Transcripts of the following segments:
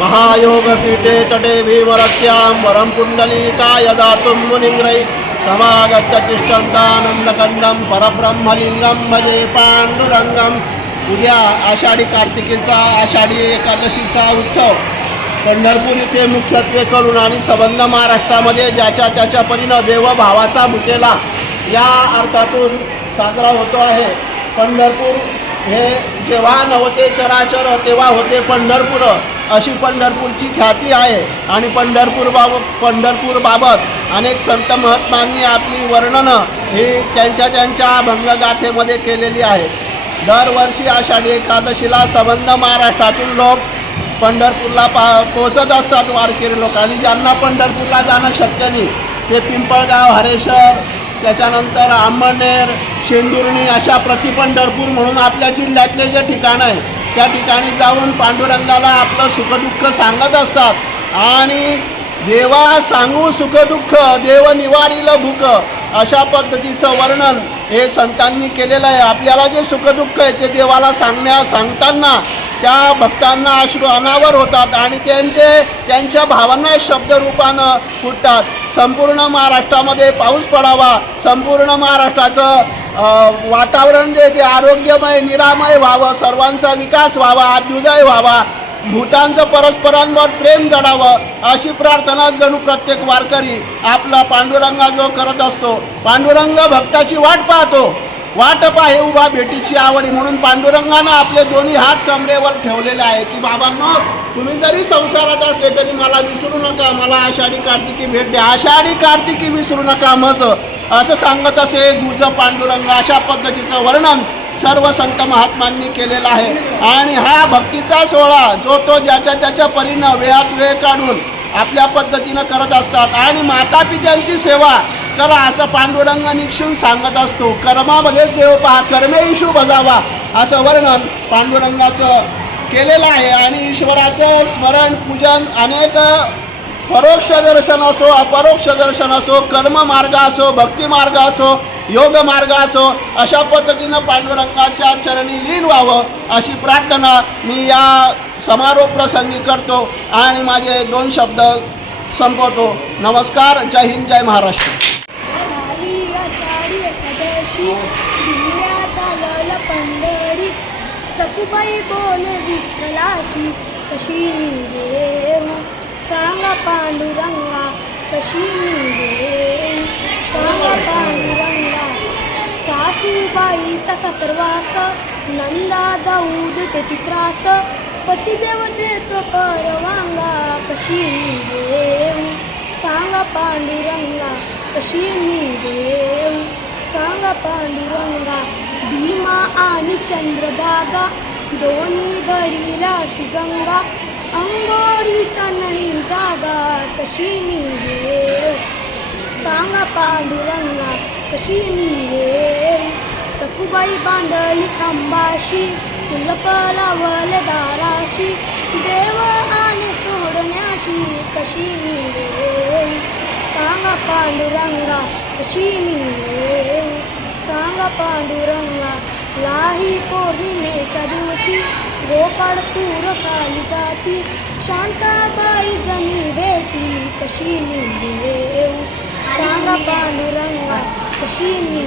महायोगपीठे तटे भीवरत्यां वरं पुण्डलीकाय दातुं समागत्य समागतचिष्टन्तानन्दकण्डं परब्रह्मलिङ्गं भजे पांडुरंगं उद्या आषाढी कार्तिकेचा आषाढी एकादशीचा उत्सव। पंढरपूर इथे मुख्यत्वे करून आणि संबंध महाराष्ट्रामध्ये ज्याच्या त्याच्या परीनं देवभावाचा मुकेला। या अर्थातून साजरा होतो आहे. पंढरपूर हे जेव्हा नव्हते चराचर तेव्हा होते पंढरपूर. अशी पंढरपूरची ख्याती आहे. आणि पंढरपूर बाब पंढरपूरबाबत अनेक संत महात्मांनी आपली वर्णनं ही त्यांच्या त्यांच्या भंगगाथेमध्ये केलेली आहे दरवर्षी आषाढी एकादशीला संबंध महाराष्ट्रातून लोक पंढरपूरला पा पोचत असतात. वारकरी लोक आणि ज्यांना पंढरपूरला जाणं शक्य नाही ते पिंपळगाव हरेश्वर त्याच्यानंतर आंबनेर शेंदुर्णी अशा प्रतिपंढरपूर म्हणून आपल्या जिल्ह्यातले जे ठिकाणं आहे त्या ठिकाणी जाऊन पांडुरंगाला आपलं सुखदुःख सांगत असतात. आणि देवा सांगू सुखदुःख देव निवारील भूक अशा पद्धतीचं वर्णन हे संतांनी केलेलं आहे. आपल्याला जे सुखदुःख आहे ते देवाला सांगण्या सांगताना त्या भक्तांना अश्रू अनावर होतात आणि त्यांचे त्यांच्या भावना शब्दरूपानं फुटतात. संपूर्ण महाराष्ट्रामध्ये पाऊस पडावा संपूर्ण महाराष्ट्राचं वातावरण जे ते आरोग्यमय निरामय व्हावं सर्वांचा विकास व्हावा अभ्युदय व्हावा भूतांचं परस्परांवर प्रेम जडावं अशी प्रार्थना जणू प्रत्येक वारकरी आपला पांडुरंगा जो करत असतो पांडुरंग भक्ताची वाट पाहतो. वाट पाहे उभा भेटीची आवडी म्हणून पांडुरंगानं आपले दोन्ही हात कमरेवर ठेवलेले आहे की बाबांनो तुम्ही जरी संसारात असले तरी मला विसरू नका मला आषाढी कार्तिकी भेट द्या. आषाढी कार्तिकी विसरू नका मज. असं सांगत असे गुज पांडुरंग अशा पद्धतीचं वर्णन सर्व संत महात्मांनी केलेला आहे. आणि हा भक्तीचा सोहळा जो तो ज्याच्या त्याच्या परीनं वेळात वेळ काढून आपल्या पद्धतीनं करत असतात. आणि माता पित्यांची सेवा करा असं पांडुरंग निक्षून सांगत असतो. कर्मामध्ये देव पहा कर्मे इशू बजावा. असं वर्णन पांडुरंगाचं केलेलं आहे आणि ईश्वराचं स्मरण पूजन अनेक परोक्ष दर्शन असो अपरोक्ष दर्शन असो कर्म मार्ग असो भक्ती मार्ग असो योग मार्ग असो अशा पद्धतीनं पांडुरंगाच्या चरणी लीन व्हावं अशी प्रार्थना मी या समारोप प्रसंगी करतो आणि माझे दोन शब्द संपवतो. नमस्कार जय हिंद जय महाराष्ट्र. एकादशी दिव्यात पंढरी सखुबाई बोल विठ्ठलाशी कशी मी देऊ सांगा पांडुरंगा कशी मी देऊ सांगा पांडुरंगा सासूबाई तसा सर्वास नंदा जाऊ देते ती त्रास पतिदेव देतो परवांगा कशी मी देऊ सांगा पांडुरंगा कशी मी देऊ सांगा पांडुरंगा भीमा आणि चंद्रभागा दोन्ही भरीला गंगा अंगोळीचा नाही जागा कशी मी हे? सांगा पांडुरंगा कशी मी हे? सखुबाई बांधली खांबाशी कुलप लावल दाराशी देव आणि सोडण्याशी कशी मी देऊ सांगा पांडुरंगा कशी मी सांगा पांडुरंगा लाही पौर्णिमेच्या दिवशी गोपाळपूर खाली जाती शांताबाई जणी भेटी कशी मी सांगा पांडुरंगा कशी मी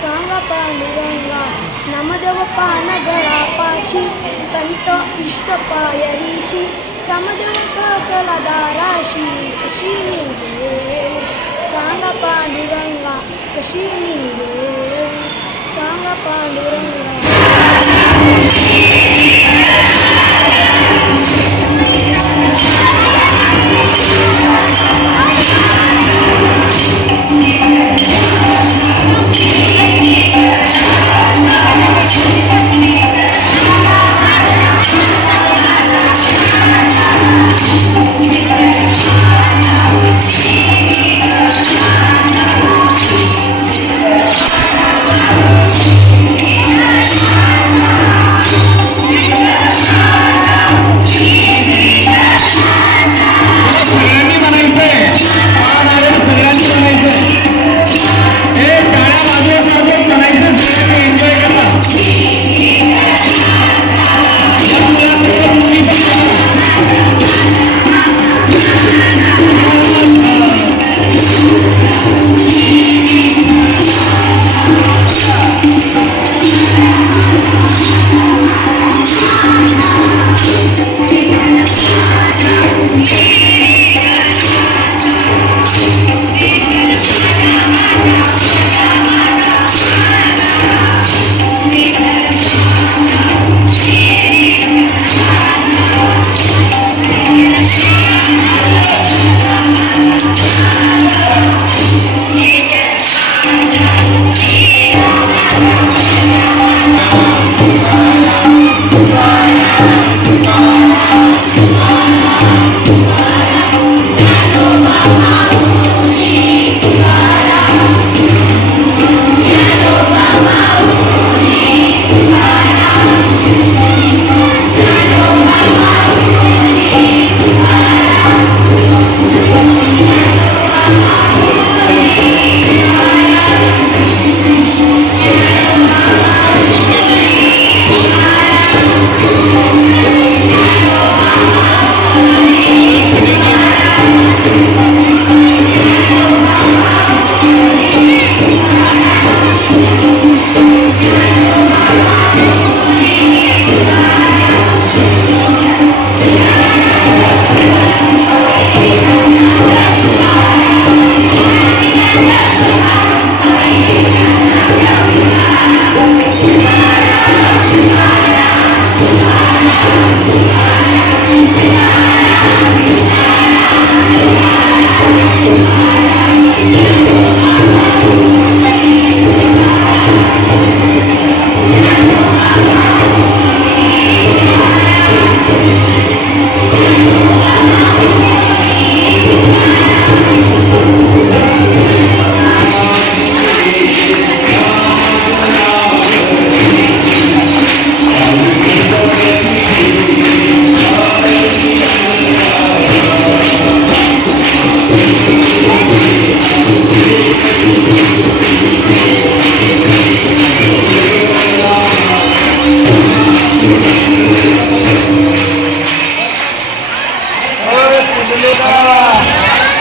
सांगा पांडुरंगा नामदेव पान गळापाशी संत इष्ट पायरीशी समदेव कसला दाराशी कशी मी देऊ Sangapa lurang la kasimi ye Sangapa lurang la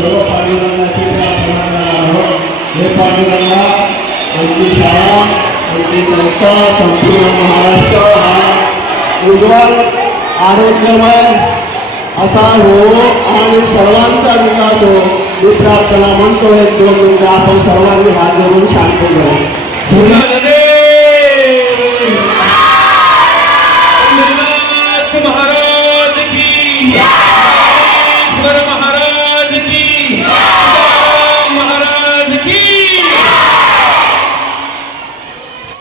सर्व पांडुरंगाची प्रार्थना करणार आहोत हे पांडुरंगा आमची शाळा आमची संस्था संपूर्ण महाराष्ट्र हा उज्ज्वल आरोग्यमय असा हो आणि सर्वांचा विकास हो ही प्रार्थना म्हणतो एक दोन मिनिटं आपण सर्वांनी हात धरून